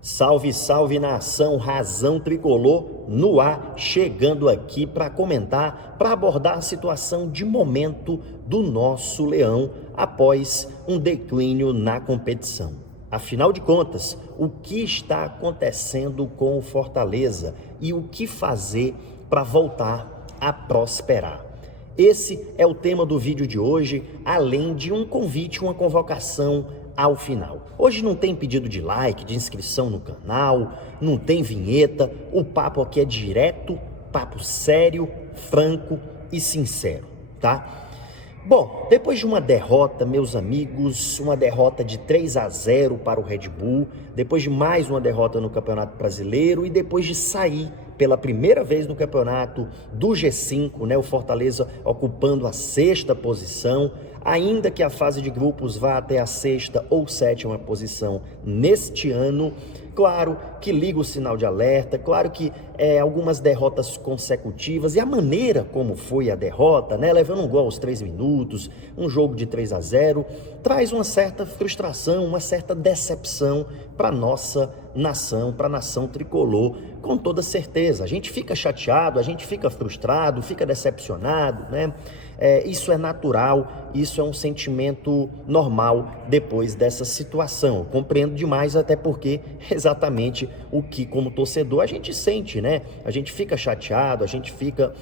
Salve, salve nação, Razão Tricolor no ar, chegando aqui para comentar, para abordar a situação de momento do nosso Leão após um declínio na competição. Afinal de contas, o que está acontecendo com o Fortaleza e o que fazer para voltar a prosperar? Esse é o tema do vídeo de hoje, além de um convite, uma convocação ao final. Hoje não tem pedido de like, de inscrição no canal, não tem vinheta, o papo aqui é direto, papo sério, franco e sincero, tá? Bom, depois de uma derrota, meus amigos, uma derrota de 3-0 para o Red Bull, depois de mais uma derrota no Campeonato Brasileiro e depois de sair pela primeira vez no campeonato do G5, né, o Fortaleza ocupando a 6ª posição, ainda que a fase de grupos vá até a 6ª ou 7ª posição neste ano. Claro que liga o sinal de alerta, claro que algumas derrotas consecutivas e a maneira como foi a derrota, né, levando um gol aos 3 minutos, um jogo de 3-0, traz uma certa frustração, uma certa decepção para nossa nação, para a nação tricolor, com toda certeza. A gente fica chateado, a gente fica frustrado, fica decepcionado, né? Isso é natural, isso é um sentimento normal depois dessa situação. Eu compreendo demais, até porque exatamente o que, como torcedor, a gente sente, né? A gente fica chateado, a gente fica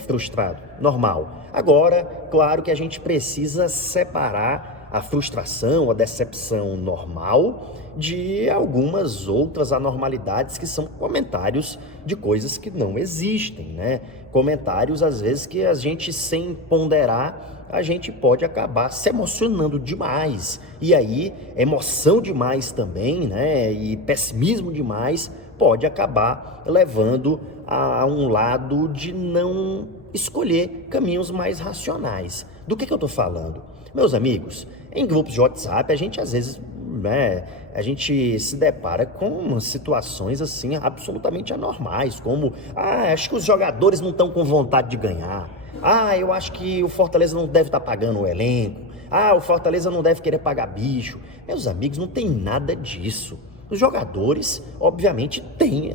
frustrado, normal. Agora, claro que a gente precisa separar a frustração, a decepção normal de algumas outras anormalidades que são comentários de coisas que não existem, né? Comentários, às vezes, que a gente, sem ponderar, a gente pode acabar se emocionando demais. E aí, emoção demais também, né? E pessimismo demais pode acabar levando a um lado de não escolher caminhos mais racionais. Do que eu tô falando? Meus amigos, em grupos de WhatsApp, a gente às vezes, né, a gente se depara com situações assim absolutamente anormais, como, acho que os jogadores não estão com vontade de ganhar, eu acho que o Fortaleza não deve estar pagando o elenco, o Fortaleza não deve querer pagar bicho. Meus amigos, não tem nada disso. Os jogadores, obviamente, têm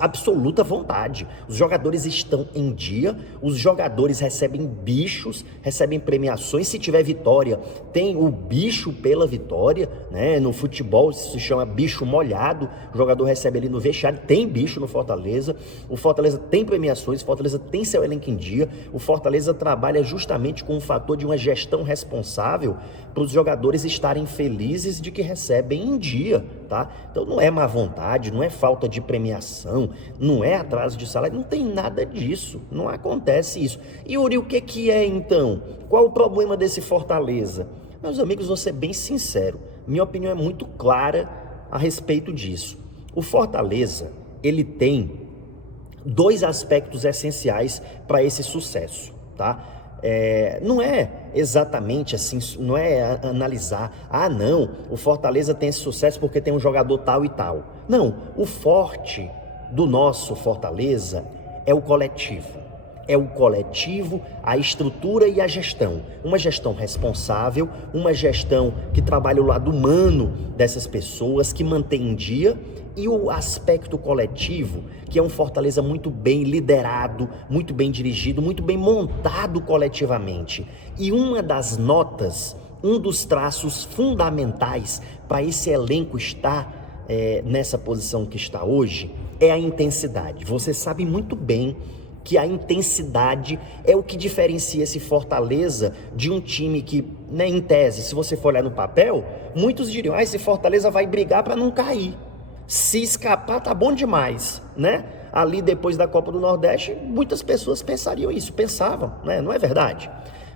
absoluta vontade. Os jogadores estão em dia, os jogadores recebem bichos, recebem premiações. Se tiver vitória, tem o bicho pela vitória, né? No futebol isso se chama bicho molhado. O jogador recebe ali no vestiário, tem bicho no Fortaleza. O Fortaleza tem premiações, o Fortaleza tem seu elenco em dia. O Fortaleza trabalha justamente com o fator de uma gestão responsável para os jogadores estarem felizes de que recebem em dia, tá? Então não é má vontade, não é falta de premiação, não é atraso de salário, não tem nada disso, não acontece isso. E Yuri, o que é então? Qual o problema desse Fortaleza? Meus amigos, vou ser bem sincero, minha opinião é muito clara a respeito disso. O Fortaleza, ele tem 2 aspectos essenciais para esse sucesso, tá? Não é exatamente assim, não é analisar, não, o Fortaleza tem esse sucesso porque tem um jogador tal e tal. Não, o forte do nosso Fortaleza é o coletivo. É o coletivo, a estrutura e a gestão. Uma gestão responsável, uma gestão que trabalha o lado humano dessas pessoas, que mantém em dia, e o aspecto coletivo, que é um Fortaleza muito bem liderado, muito bem dirigido, muito bem montado coletivamente. E uma das notas, um dos traços fundamentais para esse elenco estar nessa posição que está hoje, é a intensidade. Você sabe muito bem que a intensidade é o que diferencia esse Fortaleza de um time que, né, em tese, se você for olhar no papel, muitos diriam, esse Fortaleza vai brigar para não cair. Se escapar, tá bom demais, né? Ali depois da Copa do Nordeste, muitas pessoas pensariam isso, pensavam, né? Não é verdade?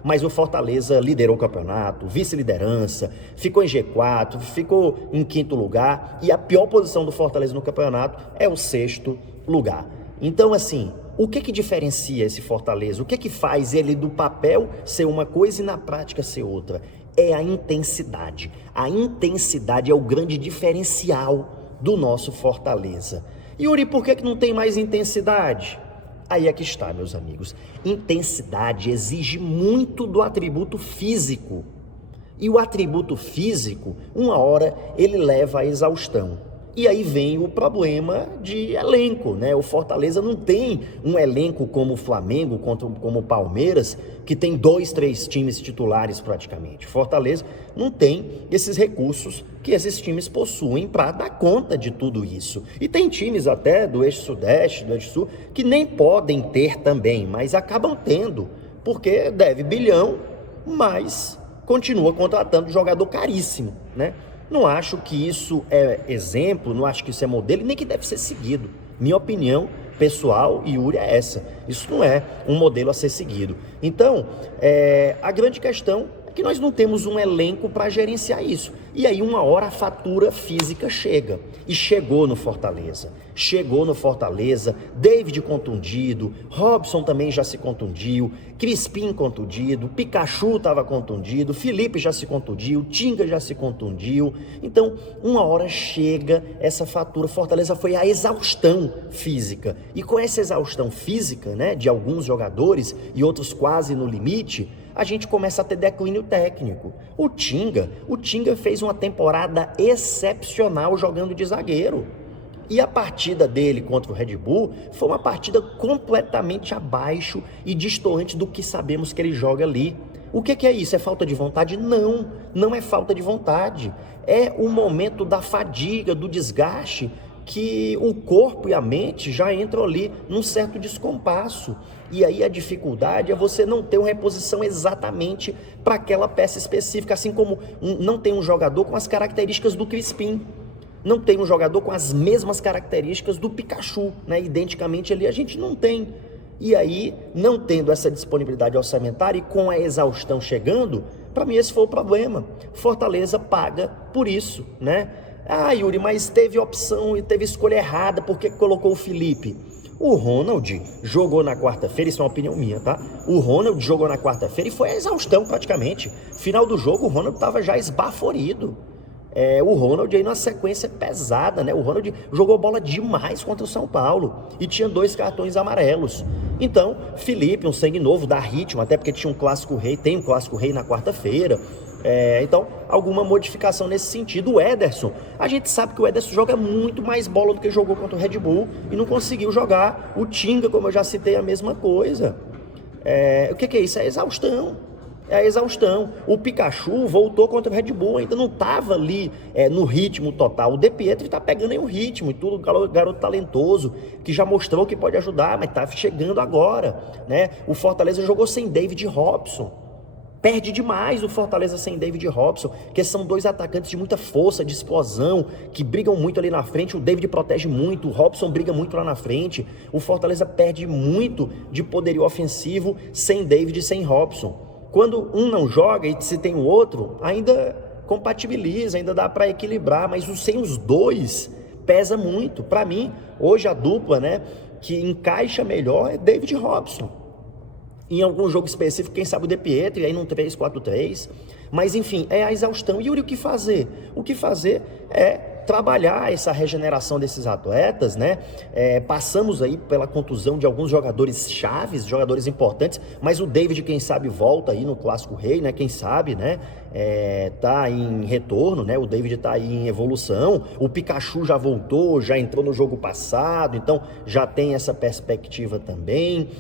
Mas o Fortaleza liderou o campeonato, vice-liderança, ficou em G4, ficou em 5º lugar, e a pior posição do Fortaleza no campeonato é o 6º lugar. Então, assim, o que diferencia esse Fortaleza? O que faz ele do papel ser uma coisa e na prática ser outra? É a intensidade. A intensidade é o grande diferencial do nosso Fortaleza. Yuri, por que não tem mais intensidade? Aí é que está, meus amigos. Intensidade exige muito do atributo físico. E o atributo físico, uma hora, ele leva à exaustão. E aí vem o problema de elenco, né? O Fortaleza não tem um elenco como o Flamengo, como o Palmeiras, que tem 2, 3 times titulares praticamente. Fortaleza não tem esses recursos que esses times possuem para dar conta de tudo isso. E tem times até do eixo sudeste, do eixo sul, que nem podem ter também, mas acabam tendo, porque deve bilhão, mas continua contratando jogador caríssimo, né? Não acho que isso é exemplo, não acho que isso é modelo, nem que deve ser seguido. Minha opinião pessoal, Yuri, é essa. Isso não é um modelo a ser seguido. Então, a grande questão é que nós não temos um elenco para gerenciar isso. E aí, uma hora, a fatura física chega. E chegou no Fortaleza. David contundido, Robson também já se contundiu, Crispim contundido, Pikachu estava contundido, Felipe já se contundiu, Tinga já se contundiu. Então, uma hora chega essa fatura. Fortaleza foi a exaustão física. E com essa exaustão física, né, de alguns jogadores e outros quase no limite, a gente começa a ter declínio técnico. O Tinga fez uma temporada excepcional jogando de zagueiro. E a partida dele contra o Red Bull foi uma partida completamente abaixo e distoante do que sabemos que ele joga ali. O que é isso? É falta de vontade? Não, não é falta de vontade. É o momento da fadiga, do desgaste, que o corpo e a mente já entram ali num certo descompasso. E aí a dificuldade é você não ter uma reposição exatamente para aquela peça específica, assim como não tem um jogador com as características do Crispim, não tem um jogador com as mesmas características do Pikachu, né? Identicamente ali a gente não tem. E aí, não tendo essa disponibilidade orçamentária e com a exaustão chegando, para mim esse foi o problema. Fortaleza paga por isso, né? Ah, Yuri, mas teve opção e teve escolha errada, por que colocou o Felipe? O Ronald jogou na quarta-feira, isso é uma opinião minha, tá? O Ronald jogou na quarta-feira e foi a exaustão praticamente. Final do jogo, o Ronald estava já esbaforido. O Ronald aí numa sequência pesada, né? O Ronald jogou bola demais contra o São Paulo e tinha 2 cartões amarelos. Então, Felipe, um sangue novo, dá ritmo, até porque tinha um Clássico Rei, tem um Clássico Rei na quarta-feira. Então, alguma modificação nesse sentido. O Ederson, a gente sabe que o Ederson joga muito mais bola do que jogou contra o Red Bull e não conseguiu jogar. O Tinga, como eu já citei, a mesma coisa. O que é isso? É exaustão. É a exaustão. O Pikachu voltou contra o Red Bull, ainda não estava ali no ritmo total. O De Pietri está pegando aí o ritmo e tudo, garoto talentoso, que já mostrou que pode ajudar, mas está chegando agora, né? O Fortaleza jogou sem David Robson. Perde demais o Fortaleza sem David Robson, que são 2 atacantes de muita força, de explosão, que brigam muito ali na frente. O David protege muito, o Robson briga muito lá na frente. O Fortaleza perde muito de poderio ofensivo sem David e sem Robson. Quando um não joga e se tem o outro, ainda compatibiliza, ainda dá para equilibrar, mas sem os dois pesa muito. Para mim, hoje a dupla, né, que encaixa melhor é David Robson. Em algum jogo específico, quem sabe o De Pietri, aí num 3-4-3. Mas enfim, é a exaustão. E o que fazer? O que fazer é trabalhar essa regeneração desses atletas, né? Passamos aí pela contusão de alguns jogadores chaves, jogadores importantes, mas o David, quem sabe, volta aí no Clássico Rei, né? Quem sabe, né? Tá em retorno, né? O David tá aí em evolução. O Pikachu já voltou, já entrou no jogo passado, então já tem essa perspectiva também.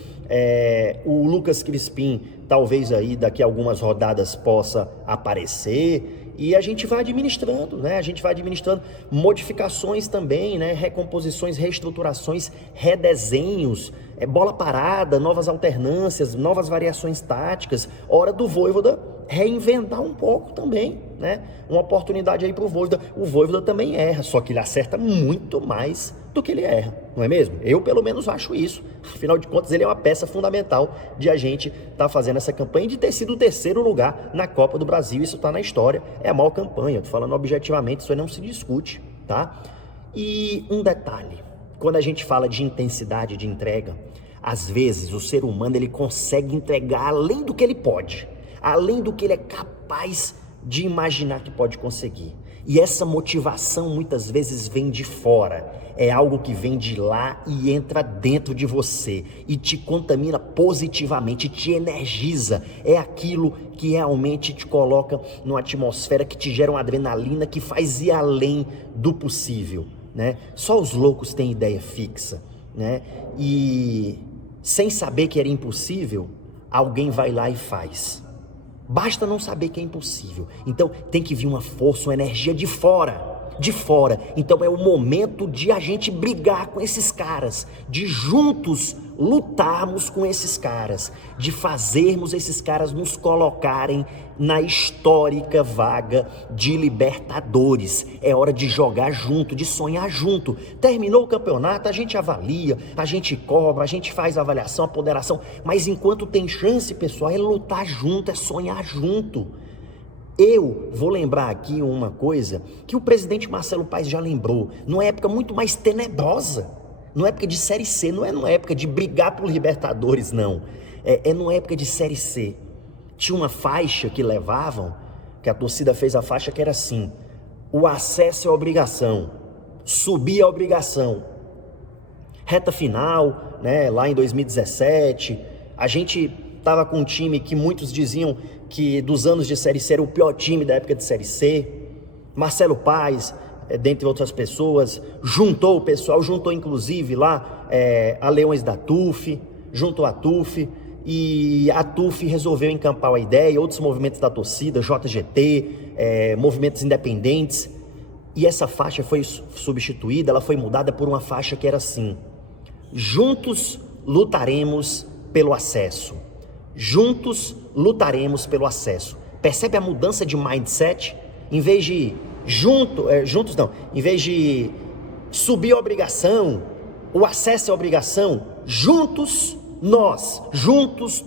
O Lucas Crispim talvez aí daqui a algumas rodadas possa aparecer. E a gente vai administrando, né? A gente vai administrando modificações também, né? Recomposições, reestruturações, redesenhos, bola parada, novas alternâncias, novas variações táticas. Hora do Vojvoda reinventar um pouco também, né? Uma oportunidade aí pro Vojvoda. O Vojvoda também erra, só que ele acerta muito mais do que ele erra, não é mesmo? Eu pelo menos acho isso. Afinal de contas, ele é uma peça fundamental de a gente estar fazendo essa campanha e de ter sido o 3º lugar na Copa do Brasil. Isso está na história, é a maior campanha. Tô falando objetivamente, isso aí não se discute, tá? E um detalhe, quando a gente fala de intensidade de entrega, às vezes o ser humano ele consegue entregar além do que ele pode, além do que ele é capaz de imaginar que pode conseguir. E essa motivação muitas vezes vem de fora, é algo que vem de lá e entra dentro de você e te contamina positivamente, te energiza. É aquilo que realmente te coloca numa atmosfera que te gera uma adrenalina que faz ir além do possível. né? Só os loucos têm ideia fixa, né? E sem saber que era impossível, alguém vai lá e faz. Basta não saber que é impossível. Então tem que vir uma força, uma energia de fora. De fora. Então é o momento de a gente brigar com esses caras, de juntos lutarmos com esses caras, de fazermos esses caras nos colocarem na histórica vaga de Libertadores. É hora de jogar junto, de sonhar junto. Terminou o campeonato, a gente avalia, a gente cobra, a gente faz a avaliação, a ponderação, mas enquanto tem chance, pessoal, é lutar junto, é sonhar junto. Eu vou lembrar aqui uma coisa que o presidente Marcelo Paes já lembrou, numa época muito mais tenebrosa, numa época de Série C, não é numa época de brigar por Libertadores, não. É numa época de Série C. Tinha uma faixa que levavam, que a torcida fez a faixa que era assim: o acesso é obrigação, subir é obrigação. Reta final, né, lá em 2017, a gente estava com um time que muitos diziam que dos anos de Série C era o pior time da época de Série C. Marcelo Paes, dentre outras pessoas, juntou o pessoal, juntou inclusive lá a Leões da TUF, juntou a TUF, e a TUF resolveu encampar a ideia, outros movimentos da torcida, JGT, movimentos independentes, e essa faixa foi substituída, ela foi mudada por uma faixa que era assim: juntos lutaremos pelo acesso. Juntos lutaremos pelo acesso. Percebe a mudança de mindset? Em vez de em vez de subir a obrigação, o acesso é obrigação, juntos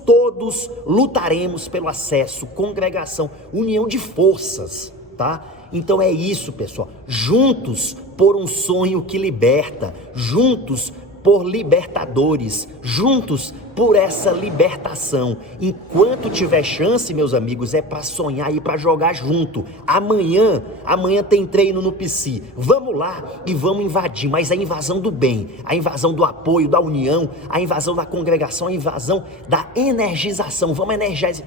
todos lutaremos pelo acesso, congregação, união de forças, tá? Então é isso, pessoal, juntos por um sonho que liberta, juntos por Libertadores, juntos por essa libertação. Enquanto tiver chance, meus amigos, é para sonhar e para jogar junto. Amanhã tem treino no PC. Vamos lá e vamos invadir, mas a invasão do bem, a invasão do apoio, da união, a invasão da congregação, a invasão da energização. Vamos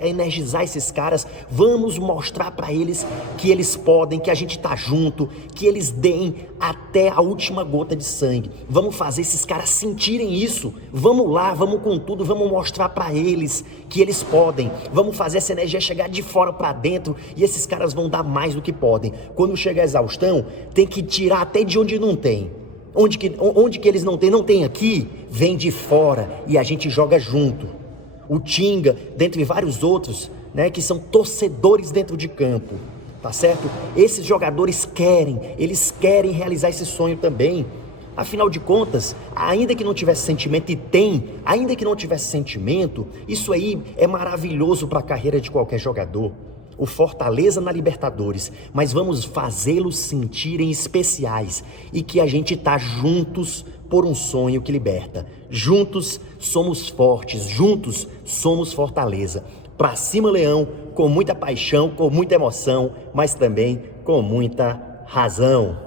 energizar esses caras, vamos mostrar para eles que eles podem, que a gente tá junto, que eles deem até a última gota de sangue. Vamos fazer esses caras sentirem isso. Vamos lá, vamos com tudo, vamos mostrar para eles que eles podem. Vamos fazer essa energia chegar de fora para dentro e esses caras vão dar mais do que podem. Quando chega a exaustão, tem que tirar até de onde não tem. Onde que eles não tem aqui, vem de fora e a gente joga junto. O Tinga, dentre vários outros, né, que são torcedores dentro de campo, tá certo? Esses jogadores eles querem realizar esse sonho também. Afinal de contas, ainda que não tivesse sentimento, ainda que não tivesse sentimento, isso aí é maravilhoso para a carreira de qualquer jogador. O Fortaleza na Libertadores, mas vamos fazê-los sentirem especiais e que a gente tá juntos por um sonho que liberta. Juntos somos fortes, juntos somos Fortaleza. Pra cima, Leão, com muita paixão, com muita emoção, mas também com muita razão.